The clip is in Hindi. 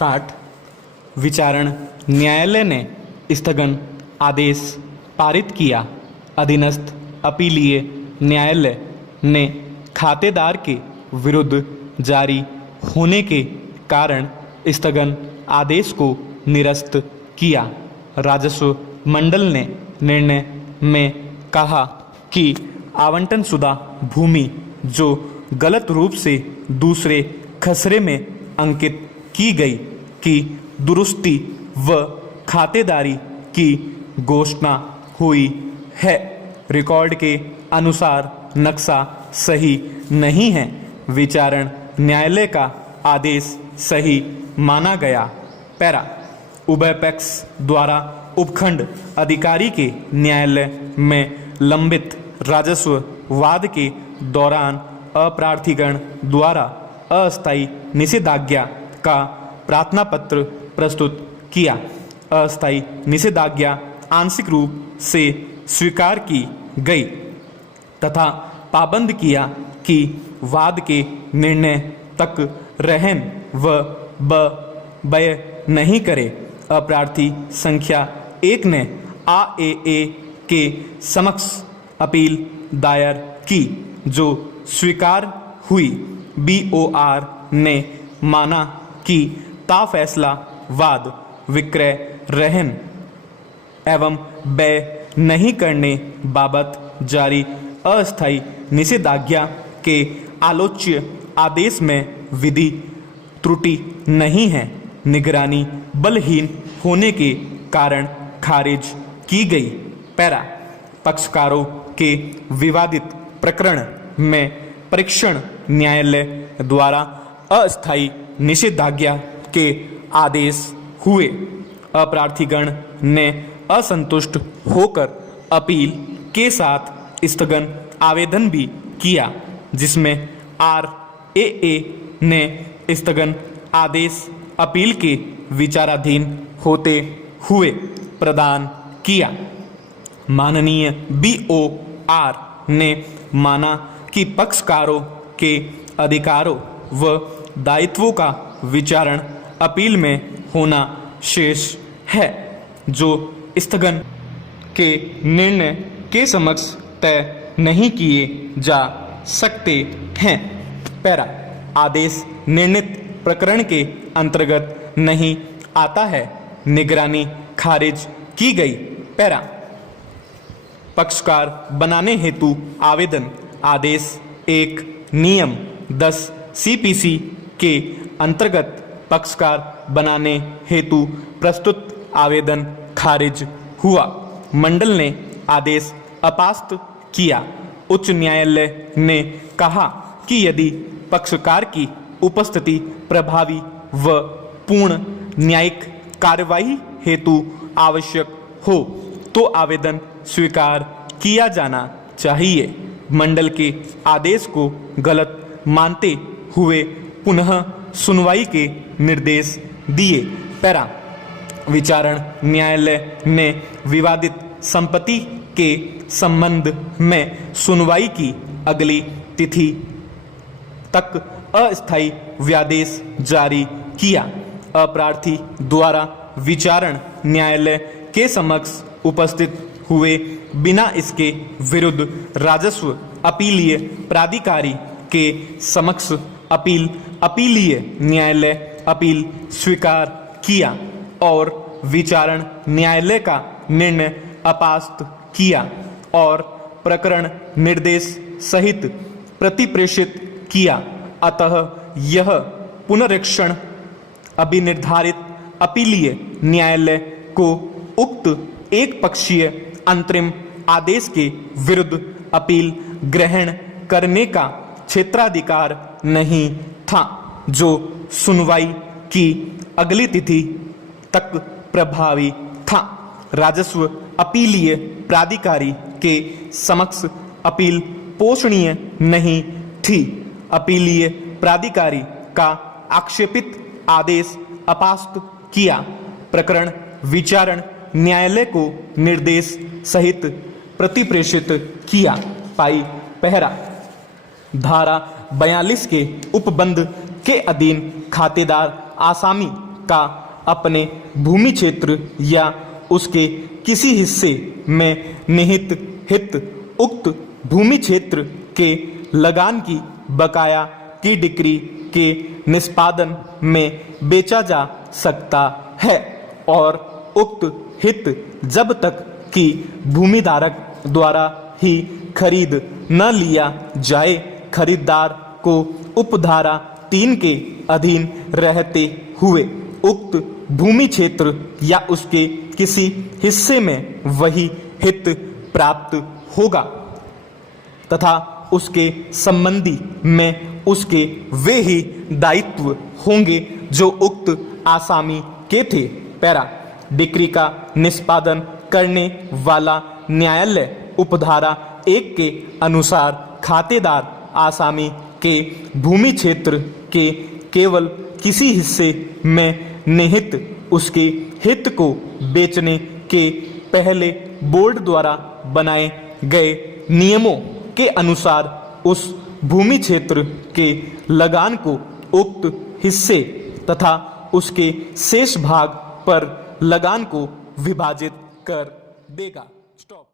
60 विचारण न्यायालय ने स्थगन आदेश पारित किया। अधीनस्थ अपीलीय न्यायालय ने खातेदार के विरुद्ध जारी होने के कारण स्थगन आदेश को निरस्त किया। राजस्व मंडल ने निर्णय में कहा कि आवंटनशुदा भूमि जो गलत रूप से दूसरे खसरे में अंकित की गई की दुरुस्ती व खातेदारी की घोषणा हुई है। रिकॉर्ड के अनुसार नक्शा सही नहीं है। विचारण न्यायालय का आदेश सही माना गया। पैरा उभय पक्ष द्वारा उपखंड अधिकारी के न्यायालय में लंबित राजस्व वाद के दौरान अप्रार्थीगण द्वारा अस्थायी निषेधाज्ञा का प्रार्थना पत्र प्रस्तुत किया। अस्थायी निषेधाज्ञा आंशिक रूप से स्वीकार की गई तथा पाबंद किया कि वाद के निर्णय तक रहन व व्यय नहीं करे। अप्रार्थी संख्या 1 ने AAA के समक्ष अपील दायर की जो स्वीकार हुई। BOR ने माना कि ता फैसला वाद विक्रय रहन एवं व्यय नहीं करने बाबत जारी अस्थायी निषेधाज्ञा के आलोच्य आदेश में विधि त्रुटि नहीं है। निगरानी बलहीन होने के कारण खारिज की गई। पैरा पक्षकारों के विवादित प्रकरण में परीक्षण न्यायालय द्वारा अस्थायी निषेधाज्ञा के आदेश हुए। अप्रार्थीगण ने असंतुष्ट होकर अपील के साथ स्थगन आवेदन भी किया जिसमें RAA ने स्थगन आदेश अपील के विचाराधीन होते हुए प्रदान किया। माननीय BOR ने माना कि पक्षकारों के अधिकारों व दायित्वों का विचारण अपील में होना शेष है जो स्थगन के निर्णय के समक्ष तय नहीं किए जा सकते हैं। पैरा आदेश निर्णित प्रकरण के अंतर्गत नहीं आता है। निगरानी खारिज की गई। पैरा पक्षकार बनाने हेतु आवेदन आदेश 1 नियम 10 CPC के अंतर्गत पक्षकार बनाने हेतु प्रस्तुत आवेदन खारिज हुआ। मंडल ने आदेश अपास्त किया। उच्च न्यायालय ने कहा कि यदि पक्षकार की उपस्थिति प्रभावी व पूर्ण न्यायिक कार्यवाही हेतु आवश्यक हो तो आवेदन स्वीकार किया जाना चाहिए। मंडल के आदेश को गलत मानते हुए पुनः सुनवाई के निर्देश दिए। पैरा विचारण न्यायालय ने विवादित संपत्ति के संबंध में सुनवाई की अगली तिथि तक अस्थायी व्यादेश जारी किया। अप्रार्थी द्वारा विचारण न्यायालय के समक्ष उपस्थित हुए बिना इसके विरुद्ध राजस्व अपीलीय प्राधिकारी के समक्ष अपीलीय न्यायालय अपील स्वीकार किया और विचारण न्यायालय का निर्णय अपास्त किया और प्रकरण निर्देश सहित प्रतिप्रेषित किया। अतः यह पुनरीक्षण अभिनिर्धारित अपीलीय न्यायालय को उक्त एक पक्षीय अंतरिम आदेश के विरुद्ध अपील ग्रहण करने का क्षेत्राधिकार नहीं था जो सुनवाई की अगली तिथि तक प्रभावी था। राजस्व अपीलीय प्राधिकारी के समक्ष अपील पोषणीय नहीं थी। अपीलीय प्राधिकारी का आक्षेपित आदेश अपास्त किया। प्रकरण विचारण न्यायालय को निर्देश सहित प्रतिप्रेषित किया। पाई पहरा धारा 42 के उपबंध के अधीन खातेदार आसामी का अपने भूमि क्षेत्र या उसके किसी हिस्से में निहित हित उक्त भूमि क्षेत्र के लगान की बकाया की डिक्री के निष्पादन में बेचा जा सकता है और उक्त हित जब तक कि भूमिधारक द्वारा ही खरीद न लिया जाए खरीदार को उपधारा 3 के अधीन रहते हुए उक्त भूमि क्षेत्र या उसके किसी हिस्से में वही हित प्राप्त होगा तथा उसके संबंधी में उसके वे ही दायित्व होंगे जो उक्त आसामी के थे। पैरा डिक्री का निष्पादन करने वाला न्यायालय उपधारा 1 के अनुसार खातेदार आसामी के भूमि क्षेत्र के केवल किसी हिस्से में निहित उसके हित को बेचने के पहले बोर्ड द्वारा बनाए गए नियमों के अनुसार उस भूमि क्षेत्र के लगान को उक्त हिस्से तथा उसके शेष भाग पर लगान को विभाजित कर देगा। स्टॉप।